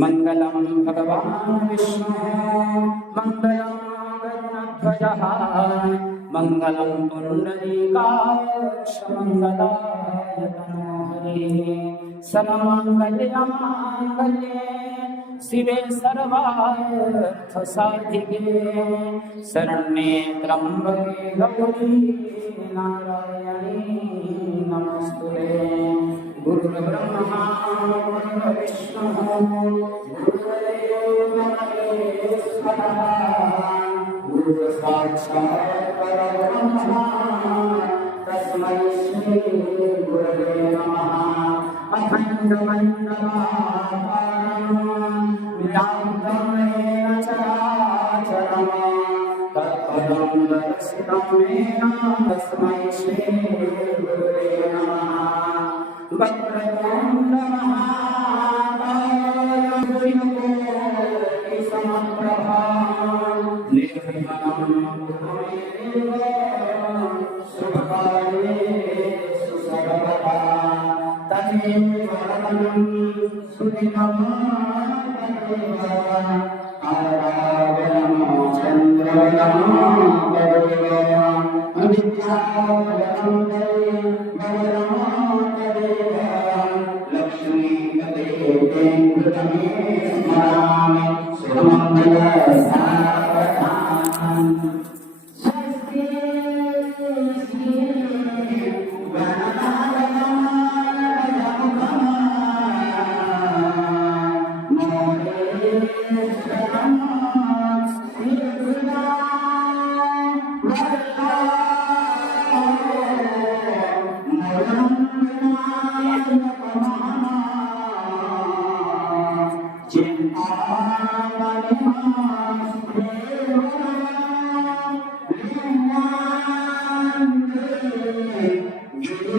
मंगलम भगवान विष्णु मंगलम गरुणध्वजः मंगलम पुंडरीकाक्ष मंगलाय तनोहरे सर्वमंगलमांगल्ये शिवे सर्वार्थसाधिके शरण्ये त्र्यंबके गौरी नारायणी नमस्तुते। गुरुर्ब्रह्मा गुरुर्विष्णुः गुरुर्देवो महेश्वरः गुरुसाक्षात् परब्रह्म तस्मै श्री गुरवे नमः। अखण्डमण्डलाकारं व्याप्तं येन चराचरं तत्पदं दर्शितं येन तस्मै श्री गुरवे नमः। वक्रतुण्डमहाकाय समप्रभा निर्विघ्नं कुरु मे देव शुभकार्येषु सर्वदा तदेव वरदं सुदिनं तदेव आराधनं चन्द्रनं तदेव अविद्यावनं तदेव लक्ष्मी तदेव स्मरामि सुमङ्गलसाधनान्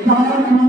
Thank you.